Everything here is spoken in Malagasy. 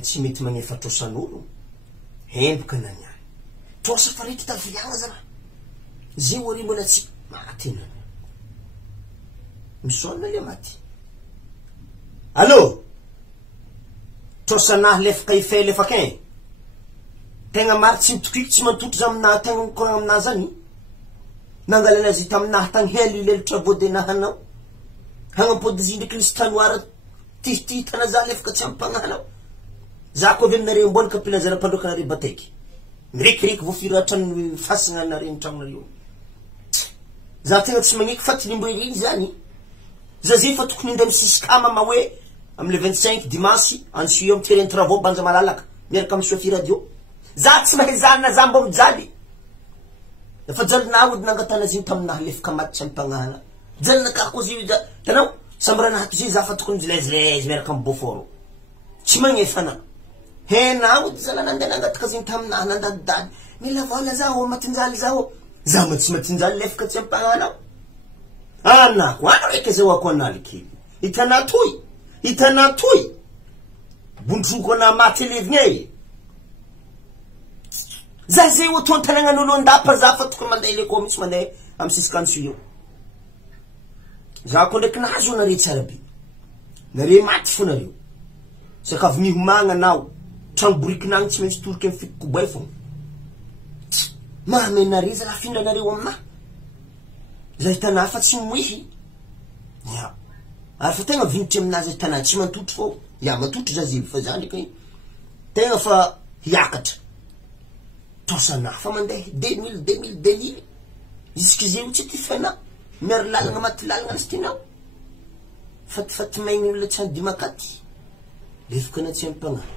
tsy mety magnefa trosan'olo hemboka naniany trosa fa rety taviagna zana zay ory mbola tsy maty na misona le maty allô trosanahy lefaka ifelefakay tegna maro tsy mitokiky tsy mantotry zamina tegna mikoragna amina zany nangalana azy taminahy tagny hely lelotra voadenahanao hagnampody ndraiky nisy tanoara ty tana za lefaka tsy ampagnahanao za ko avy aminareo mbola kapila zana-pandroakanareo bataiky mirekireky voafiratra ny fasagna nareo ny tragnonareo za tegna tsy magneky fatilimboery zany za zay fa tokony indray misisikama ma hoe amle 25 dimanche ansuyo am terrain travaux banja malalaka miaraka amy Sophie radio za tsy mahay zana za mbo mijaly fa jalina ody nangatana ziny taminahy lefaka maty tsy ampagnahana jalina kako zy tanao sambrana haky zay za fa tokony zilezilez miaraka amy boforo tsy magnefa na hena ody zala nandeha nangataka ziny taminahy nandadidany mila vola zaho matinjaly zaho za ma tsy matinjaly lefaka tsy ampagnahana anako ano eky zao ako analikely hitana toy bondroko ana maty elevigny za zay o toa tanagnan'olo andapa za fa tokony mandeha leko mitsy mandeha amy sisikanso io za ko ndraiky nahazo nare tsara be nare maty fo nareo sakavy mihomagna anao tragno borikinagny tsy maintsy toroky amy fikokobay fo mahamenare za lafindra nareo amina za hitana fa tsy moihy ya ary fa tegna vinitry aminazy hitana tsy mantotry fô ya mantotry za zely fa za ndraiky tegna fa hiakatra tosana fa mandeha 2000 jusque zay tsy ty fena miary lalagna maty lalagna lasy tinao fatimaigny olona tsy andy makaty lefaka na tsy ampagnahy